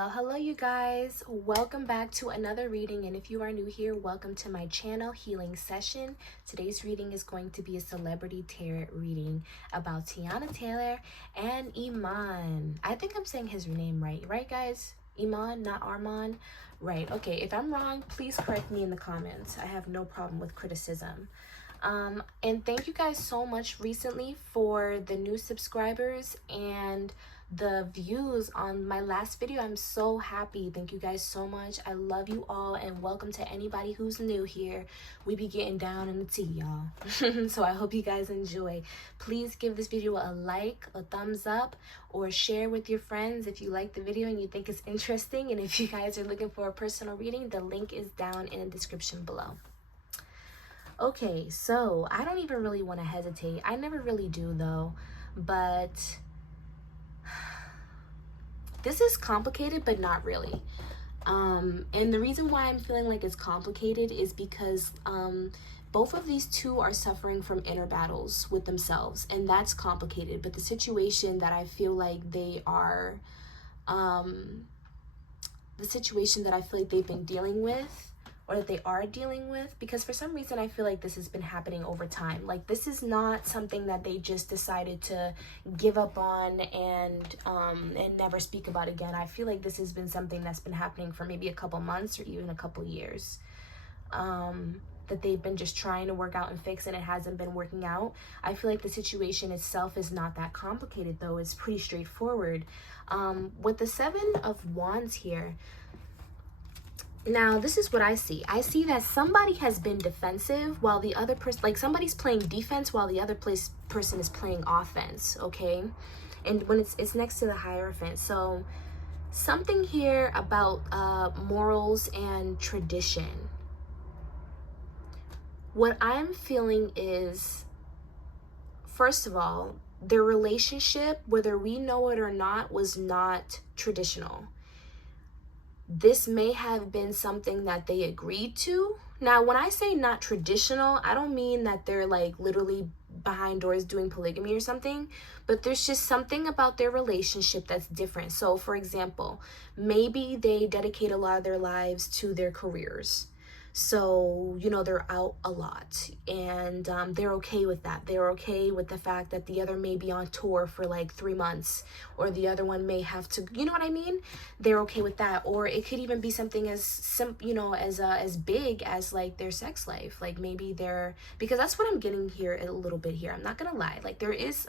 Hello you guys, welcome back to another reading, and if you are new here, welcome to my channel healing session. Today's reading is going to be a celebrity tarot reading about TEYANA Taylor and IMAN. I think I'm saying his name right guys? IMAN, not Arman. Right. Okay, if I'm wrong, please correct me in the comments. I have no problem with criticism. And thank you guys so much recently for the new subscribers and the views on my last video. I'm so happy. Thank you guys so much. I love you all, and welcome to anybody who's new here. We be getting down in the tea, y'all. So I hope you guys enjoy. Please give this video a like, a thumbs up, or share with your friends if you like the video and you think it's interesting. And if you guys are looking for a personal reading, the link is down in the description below. Okay, so I don't even really want to hesitate. I never really do though, but this is complicated, but not really. And the reason why I'm feeling like it's complicated is because both of these two are suffering from inner battles with themselves, and that's complicated. But the situation that I feel like they are, they've been dealing with, or that they are dealing with, because for some reason I feel like this has been happening over time. Like, this is not something that they just decided to give up on and never speak about again. I feel like this has been something that's been happening for maybe a couple months or even a couple years, that they've been just trying to work out and fix, and it hasn't been working out. I feel like the situation itself is not that complicated though. It's pretty straightforward. With the Seven of Wands here, now, this is what I see. I see that somebody has been defensive while the other person, like somebody's playing defense while the other person is playing offense, okay? And when it's next to the Hierophant. So something here about morals and tradition. What I'm feeling is, first of all, their relationship, whether we know it or not, was not traditional. This may have been something that they agreed to. Now, when I say not traditional, I don't mean that they're like literally behind doors doing polygamy or something, but there's just something about their relationship that's different. So, for example, maybe they dedicate a lot of their lives to their careers. So, you know, they're out a lot, and they're okay with that. They're okay with the fact that the other may be on tour for like 3 months, or the other one may have to, you know what I mean? They're okay with that. Or it could even be something as as big as like their sex life. Like maybe they're, because that's what I'm getting here a little bit here. I'm not gonna lie. Like there is,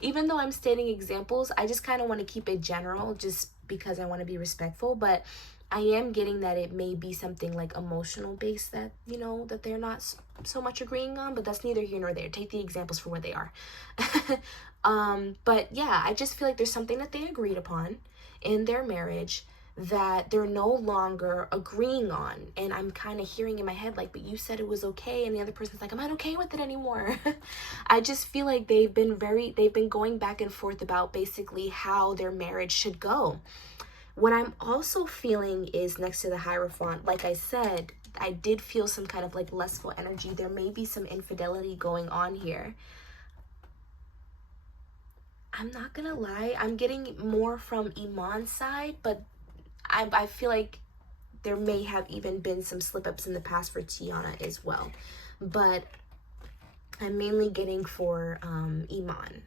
even though I'm stating examples, I just kind of want to keep it general just because I want to be respectful. But I am getting that it may be something like emotional based that, you know, that they're not so much agreeing on, but that's neither here nor there. Take the examples for what they are. But yeah, I just feel like there's something that they agreed upon in their marriage that they're no longer agreeing on. And I'm kind of hearing in my head like, but you said it was okay, and the other person's like, I'm not okay with it anymore. I just feel like they've been going back and forth about basically how their marriage should go. What I'm also feeling is, next to the Hierophant, like I said, I did feel some kind of like lustful energy. There may be some infidelity going on here. I'm not gonna lie, I'm getting more from Iman's side, but I feel like there may have even been some slip-ups in the past for TEYANA as well. But I'm mainly getting for Iman.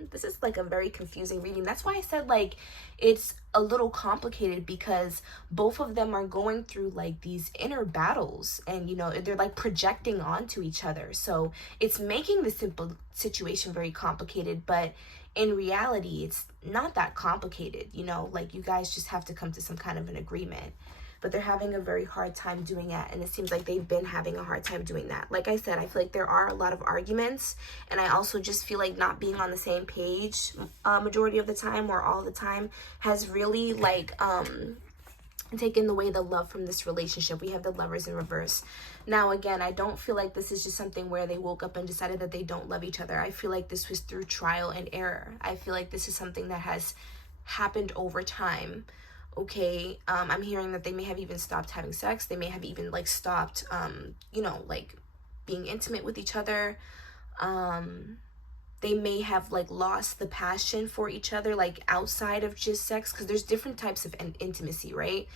This is like a very confusing reading. That's why I said like it's a little complicated, because both of them are going through like these inner battles, and you know, they're like projecting onto each other. So it's making the simple situation very complicated, but in reality it's not that complicated. You know, like you guys just have to come to some kind of an agreement. But they're having a very hard time doing that, and it seems like they've been having a hard time doing that. Like I said, I feel like there are a lot of arguments, and I also just feel like not being on the same page majority of the time, or all the time, has really like taken away the love from this relationship. We have the Lovers in reverse. Now again, I don't feel like this is just something where they woke up and decided that they don't love each other. I feel like this was through trial and error. I feel like this is something that has happened over time. Okay, I'm hearing that they may have even stopped having sex. They may have even like stopped, you know, like being intimate with each other. they may have like lost the passion for each other, like outside of just sex, because there's different types of intimacy, right?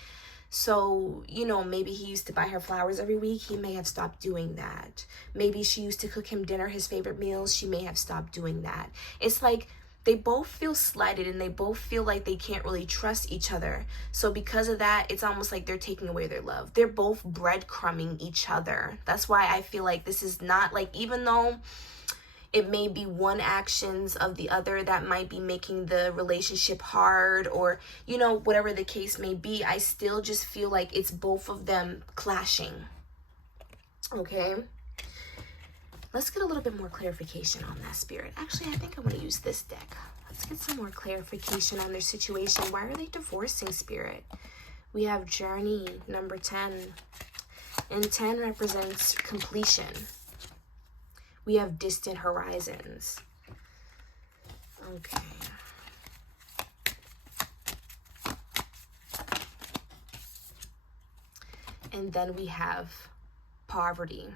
So, you know, maybe he used to buy her flowers every week. He may have stopped doing that. Maybe she used to cook him dinner, his favorite meals. She may have stopped doing that. It's like they both feel slighted and they both feel like they can't really trust each other. So because of that, it's almost like they're taking away their love. They're both breadcrumbing each other. That's why I feel like this is not like, even though it may be one actions of the other that might be making the relationship hard, or, you know, whatever the case may be, I still just feel like it's both of them clashing. Okay? Let's get a little bit more clarification on that, Spirit. Actually, I think I want to use this deck. Let's get some more clarification on their situation. Why are they divorcing, Spirit? We have Journey, number 10. And 10 represents completion. We have distant horizons. Okay. And then we have poverty.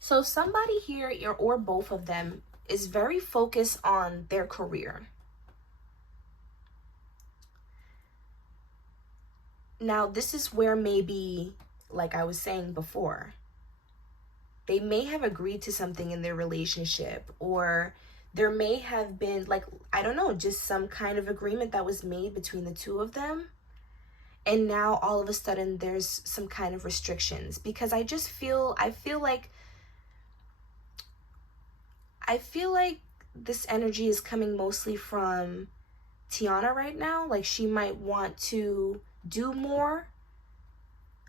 So somebody here, or both of them, is very focused on their career. Now, this is where maybe, like I was saying before, they may have agreed to something in their relationship, or there may have been, like, I don't know, just some kind of agreement that was made between the two of them. And now all of a sudden there's some kind of restrictions, because I feel like this energy is coming mostly from TEYANA right now. Like, she might want to do more.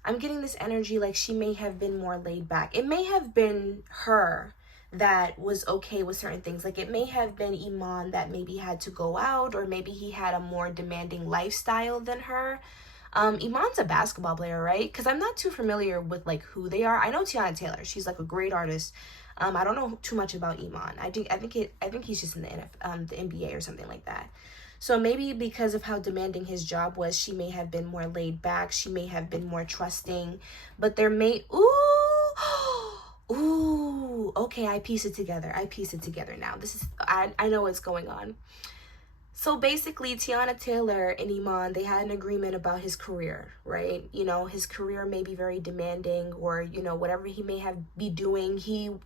I'm getting this energy like she may have been more laid back. It may have been her that was okay with certain things. Like, it may have been IMAN that maybe had to go out, or maybe he had a more demanding lifestyle than her. Iman's a basketball player, right? Because I'm not too familiar with like who they are. I know TEYANA Taylor. She's like a great artist. I don't know too much about IMAN. I think he's just in the NBA or something like that. So maybe because of how demanding his job was, she may have been more laid back. She may have been more trusting. But there may... Ooh, okay, I piece it together. Now. I know what's going on. So basically, TEYANA Taylor and IMAN, they had an agreement about his career, right? You know, his career may be very demanding, or, you know, whatever he may be doing,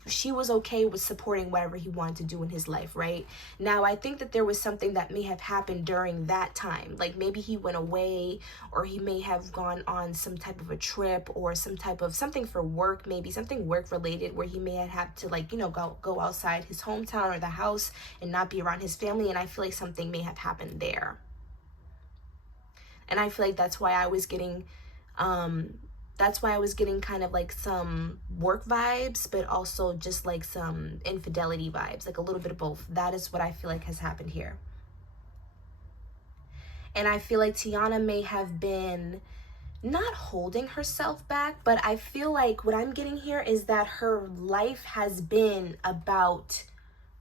she was okay with supporting whatever he wanted to do in his life, right? Now, I think that there was something that may have happened during that time. Like, maybe he went away, or he may have gone on some type of a trip, or some type of something for work, maybe something work related, where he may have had to, like, you know, go outside his hometown or the house and not be around his family. And I feel like something may have happened there. And I feel like that's why I was getting kind of like some work vibes, but also just like some infidelity vibes, like a little bit of both. That is what I feel like has happened here. And I feel like TEYANA may have been not holding herself back, but I feel like what I'm getting here is that her life has been about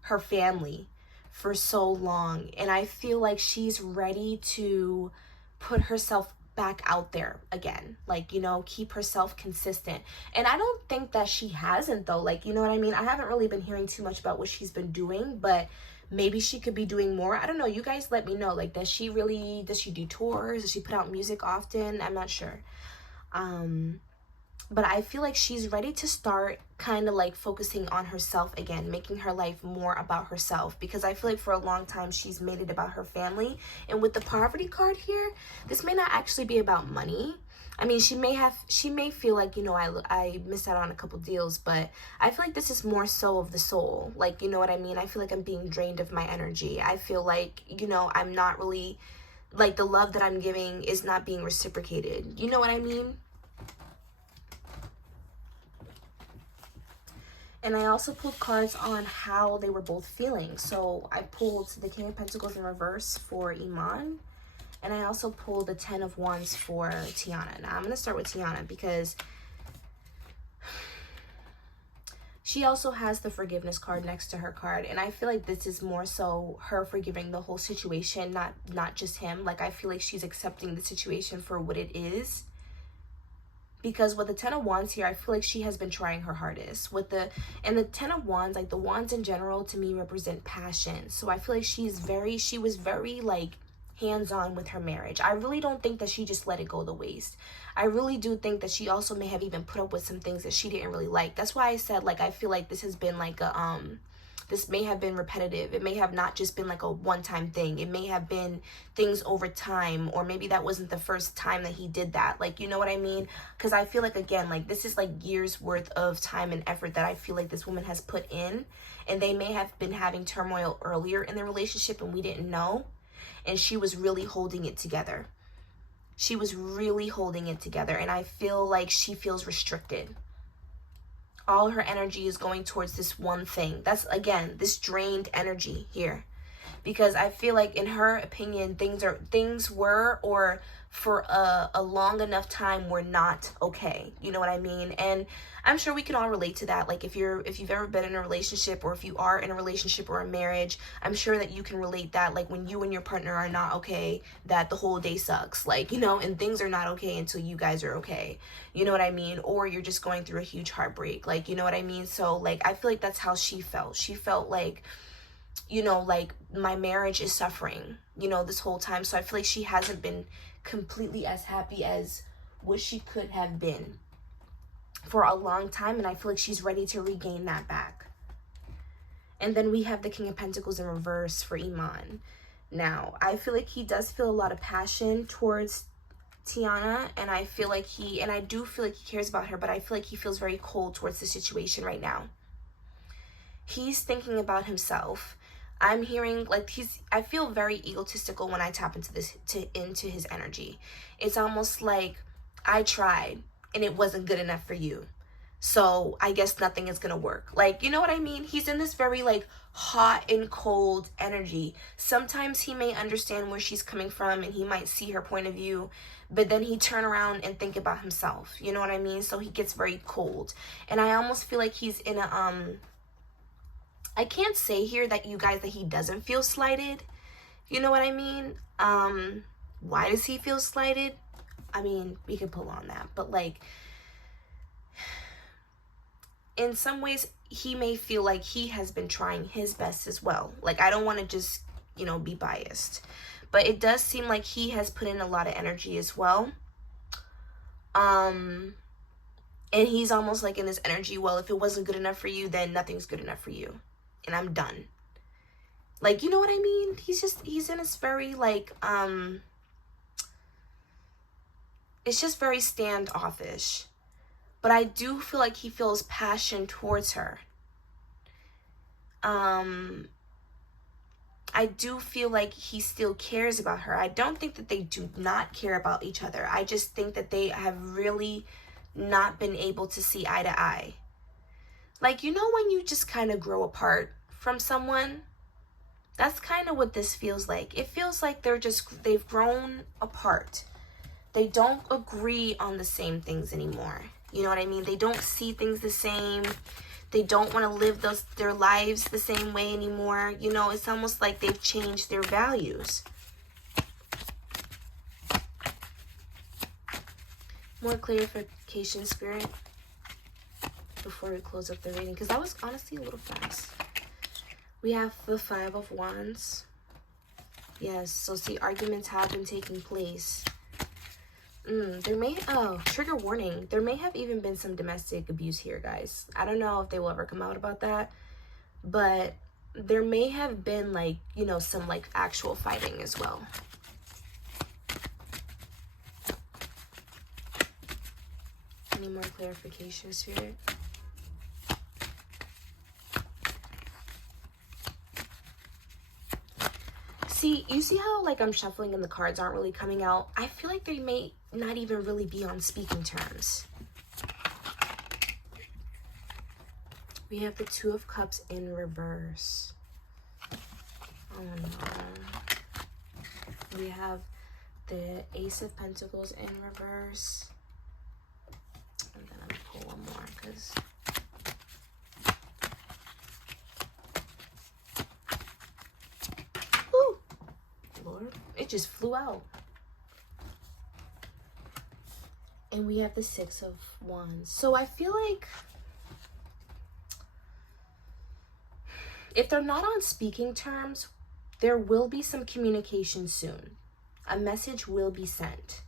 her family for so long, and I feel like she's ready to put herself back out there again, like, you know, keep herself consistent. And I don't think that she hasn't, though, like, you know what I mean? I haven't really been hearing too much about what she's been doing, but maybe she could be doing more. I don't know, you guys let me know. Like, does she do tours? Does she put out music often? I'm not sure. But I feel like she's ready to start kind of like focusing on herself again, making her life more about herself, because I feel like for a long time she's made it about her family. And with the poverty card here, this may not actually be about money. I mean, she may feel like, you know, I missed out on a couple deals, but I feel like this is more so of the soul. Like, you know what I mean? I feel like I'm being drained of my energy. I feel like, you know, I'm not really, like, the love that I'm giving is not being reciprocated. You know what I mean? And I also pulled cards on how they were both feeling. So I pulled the King of Pentacles in reverse for IMAN. And I also pulled the 10 of Wands for TEYANA. Now I'm going to start with TEYANA because she also has the forgiveness card next to her card. And I feel like this is more so her forgiving the whole situation, not just him. Like, I feel like she's accepting the situation for what it is. Because with the Ten of Wands here, I feel like she has been trying her hardest. And the Ten of Wands, like the wands in general, to me represent passion. So I feel like she was very like hands-on with her marriage. I really don't think that she just let it go to waste. I really do think that she also may have even put up with some things that she didn't really like. That's why I said, like, I feel like this has been like a this may have been repetitive. It may have not just been like a one-time thing. It may have been things over time, or maybe that wasn't the first time that he did that. Like, you know what I mean? Because I feel like, again, like this is like years worth of time and effort that I feel like this woman has put in, and they may have been having turmoil earlier in the relationship and we didn't know, and she was really holding it together. She was really holding it together, and I feel like she feels restricted. All her energy is going towards this one thing. That's, again, this drained energy here. Because I feel like, in her opinion, things were, or for a long enough time, were not okay. You know what I mean? And I'm sure we can all relate to that. Like, if you've ever been in a relationship, or if you are in a relationship or a marriage, I'm sure that you can relate that, like, when you and your partner are not okay, that the whole day sucks. Like, you know, and things are not okay until you guys are okay. You know what I mean? Or you're just going through a huge heartbreak. Like, you know what I mean? So, like, I feel like that's how she felt. She felt like, you know, like, my marriage is suffering, you know, this whole time. So I feel like she hasn't been completely as happy as what she could have been for a long time. And I feel like she's ready to regain that back. And then we have the King of Pentacles in reverse for Iman. Now, I feel like he does feel a lot of passion towards TEYANA, and I feel like I do feel like he cares about her, but I feel like he feels very cold towards the situation right now. He's thinking about himself. I'm hearing like I feel very egotistical when I tap into his energy. It's almost like, I tried and it wasn't good enough for you, so I guess nothing is gonna work. Like, you know what I mean? He's in this very like hot and cold energy. Sometimes he may understand where she's coming from and he might see her point of view, but then he turn around and think about himself. You know what I mean? So he gets very cold. And I almost feel like he's in a I can't say here that, you guys, that he doesn't feel slighted. You know what I mean? Why does he feel slighted? I mean, we could pull on that. But, like, in some ways, he may feel like he has been trying his best as well. Like, I don't want to just, you know, be biased. But it does seem like he has put in a lot of energy as well. And he's almost like in this energy, well, if it wasn't good enough for you, then nothing's good enough for you. And I'm done. Like, you know what I mean? He's in this very, like, it's just very standoffish. But I do feel like he feels passion towards her. I do feel like he still cares about her. I don't think that they do not care about each other. I just think that they have really not been able to see eye to eye. Like, you know, when you just kind of grow apart from someone, that's kind of what this feels like. It feels like they've grown apart. They don't agree on the same things anymore. You know what I mean? They don't see things the same. They don't want to live their lives the same way anymore. You know, it's almost like they've changed their values. More clarification, Spirit, before we close up the reading, because that was honestly a little fast. We have the Five of Wands. Yes, so see, arguments have been taking place. Trigger warning. There may have even been some domestic abuse here, guys. I don't know if they will ever come out about that, but there may have been, like, you know, some, like, actual fighting as well. Any more clarification, Spirit? See, you see how, like, I'm shuffling and the cards aren't really coming out? I feel like they may not even really be on speaking terms. We have the Two of Cups in reverse. Oh no. We have the Ace of Pentacles in reverse. And then I'm gonna pull one more because Lord, it just flew out. And we have the Six of Wands. So I feel like if they're not on speaking terms, there will be some communication soon. A message will be sent.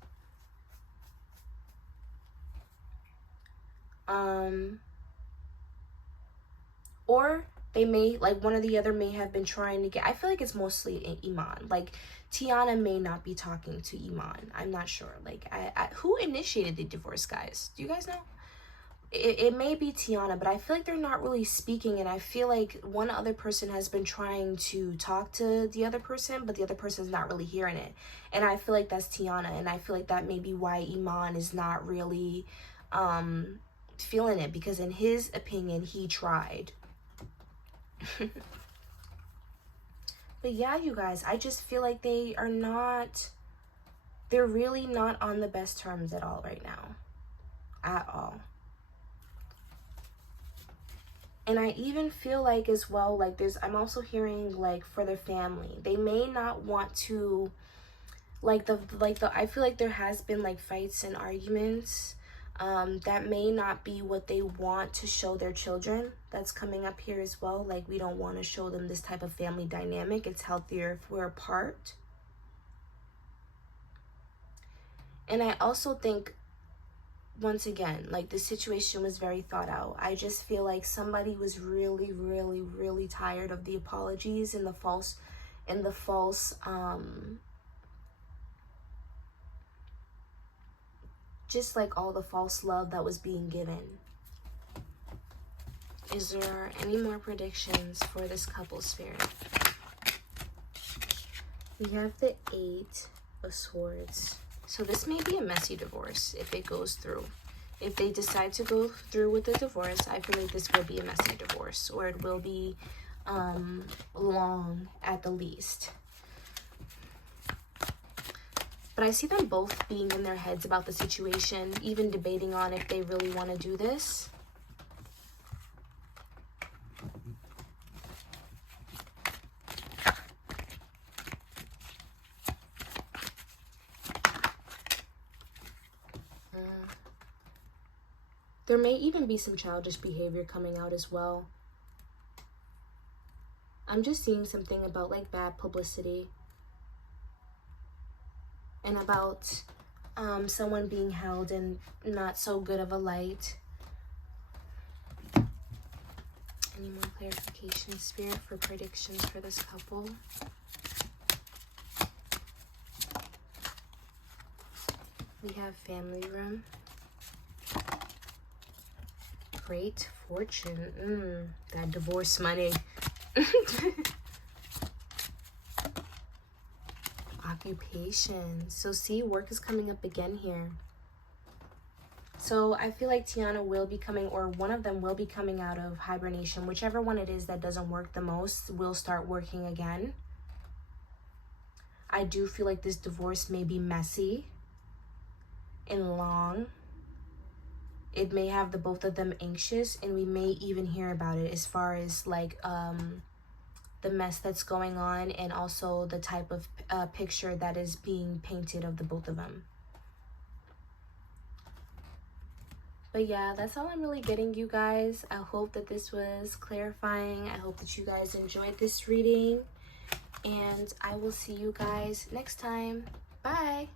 Or they may, like, one or the other may have been trying to get, I feel like it's mostly Iman. Like, TEYANA may not be talking to Iman. I'm not sure. Like, who initiated the divorce, guys? Do you guys know? It may be TEYANA, but I feel like they're not really speaking, and I feel like one other person has been trying to talk to the other person, but the other person's not really hearing it. And I feel like that's TEYANA, and I feel like that may be why Iman is not really feeling it, because in his opinion, he tried. But yeah, you guys, I just feel like they're really not on the best terms at all right now. At all. And I even feel like as well, like I'm also hearing, like, for their family, they may not want to, I feel like there has been, like, fights and arguments. That may not be what they want to show their children. That's coming up here as well. Like, we don't want to show them this type of family dynamic. It's healthier if we're apart. And I also think, once again, like, the situation was very thought out. I just feel like somebody was really, really, really tired of the apologies and the false, just like all the false love that was being given. Is there any more predictions for this couple, Spirit? We have the Eight of Swords. So this may be a messy divorce if it goes through. If they decide to go through with the divorce, I feel like this will be a messy divorce, or it will be long at the least. But I see them both being in their heads about the situation, even debating on if they really want to do this. There may even be some childish behavior coming out as well. I'm just seeing something about, like, bad publicity. And about someone being held in not so good of a light. Any more clarification, Spirit, for predictions for this couple? We have family room. Great fortune. That divorce money. Occupation. So see, work is coming up again here. So I feel like TEYANA will be coming, or one of them will be coming out of hibernation. Whichever one it is that doesn't work the most will start working again. I do feel like this divorce may be messy and long. It may have the both of them anxious, and we may even hear about it as far as, like, the mess that's going on, and also the type of picture that is being painted of the both of them. But yeah, that's all I'm really getting, you guys. I hope that this was clarifying. I hope that you guys enjoyed this reading, and I will see you guys next time. Bye.